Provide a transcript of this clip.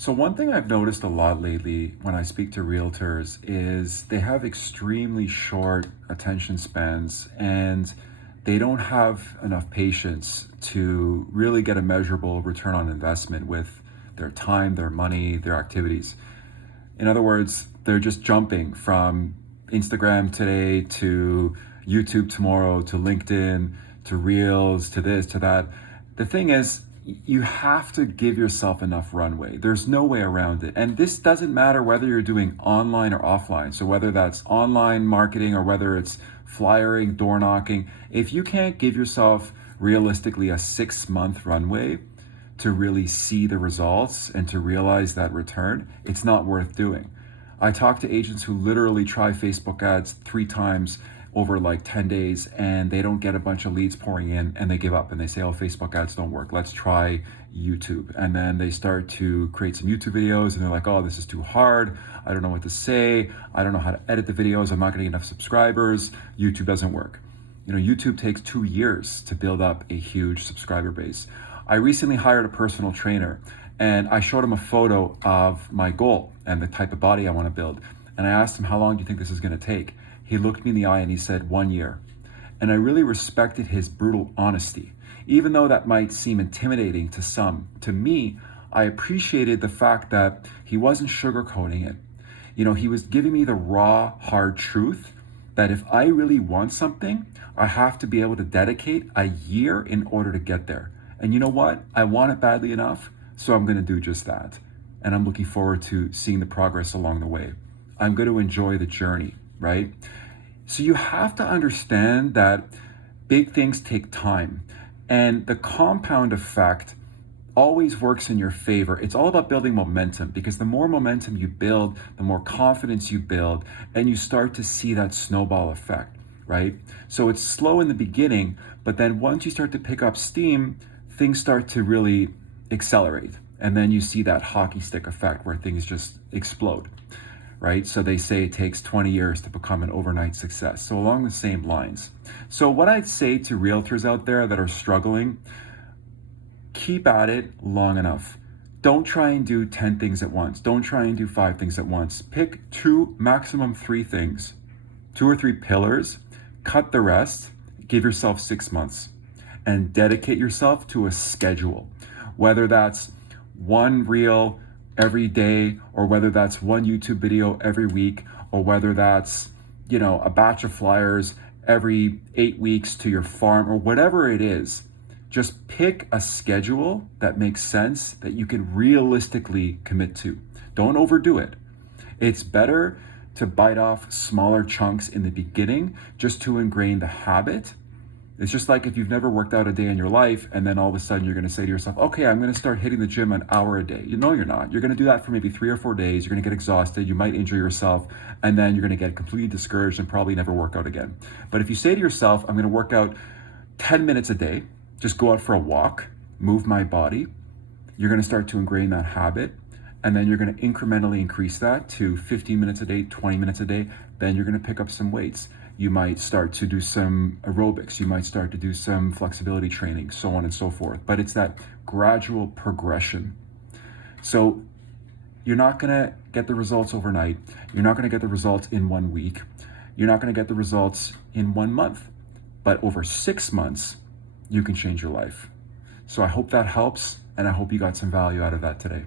So one thing I've noticed a lot lately when I speak to realtors is they have extremely short attention spans and they don't have enough patience to really get a measurable return on investment with their time, their money, their activities. In other words, they're just jumping from Instagram today to YouTube tomorrow to LinkedIn to Reels to this to that. The thing is, you have to give yourself enough runway. There's no way around it. And this doesn't matter whether you're doing online or offline. So whether that's online marketing or whether it's flyering, door knocking, if you can't give yourself realistically a 6 month runway, to really see the results and to realize that return, it's not worth doing. I talk to agents who literally try Facebook ads 3 times over like 10 days and they don't get a bunch of leads pouring in and they give up and they say, oh, Facebook ads don't work. Let's try YouTube. And then they start to create some YouTube videos and they're like, oh, this is too hard. I don't know what to say. I don't know how to edit the videos. I'm not getting enough subscribers. YouTube doesn't work. YouTube takes 2 years to build up a huge subscriber base. I recently hired a personal trainer and I showed him a photo of my goal and the type of body I want to build. And I asked him, how long do you think this is going to take? He looked me in the eye and he said, 1 year. And I really respected his brutal honesty. Even though that might seem intimidating to some, to me, I appreciated the fact that he wasn't sugarcoating it. He was giving me the raw, hard truth that if I really want something, I have to be able to dedicate a year in order to get there. And you know what? I want it badly enough, so I'm going to do just that. And I'm looking forward to seeing the progress along the way. I'm going to enjoy the journey, right? So you have to understand that big things take time. And the compound effect always works in your favor. It's all about building momentum because the more momentum you build, the more confidence you build, and you start to see that snowball effect, right? So it's slow in the beginning, but then once you start to pick up steam, things start to really accelerate. And then you see that hockey stick effect where things just explode, right? So they say it takes 20 years to become an overnight success. So along the same lines. So what I'd say to realtors out there that are struggling, keep at it long enough. Don't try and do 10 things at once. Don't try and do 5 things at once. Pick 2, maximum 3 things, 2 or 3 pillars, cut the rest, give yourself 6 months and dedicate yourself to a schedule, whether that's one reel every day, or whether that's one YouTube video every week, or whether that's, a batch of flyers every 8 weeks to your farm, or whatever it is. Just pick a schedule that makes sense, that you can realistically commit to. Don't overdo it. It's better to bite off smaller chunks in the beginning just to ingrain the habit. It's just like if you've never worked out a day in your life and then all of a sudden you're going to say to yourself, okay, I'm going to start hitting the gym an hour a day. No, you're not. You're going to do that for maybe 3 or 4 days. You're going to get exhausted. You might injure yourself and then you're going to get completely discouraged and probably never work out again. But if you say to yourself, I'm going to work out 10 minutes a day, just go out for a walk, move my body, you're going to start to ingrain that habit. And then you're going to incrementally increase that to 15 minutes a day, 20 minutes a day. Then you're going to pick up some weights. You might start to do some aerobics. You might start to do some flexibility training, so on and so forth. But it's that gradual progression. So you're not going to get the results overnight. You're not going to get the results in 1 week. You're not going to get the results in 1 month. But over 6 months, you can change your life. So I hope that helps. And I hope you got some value out of that today.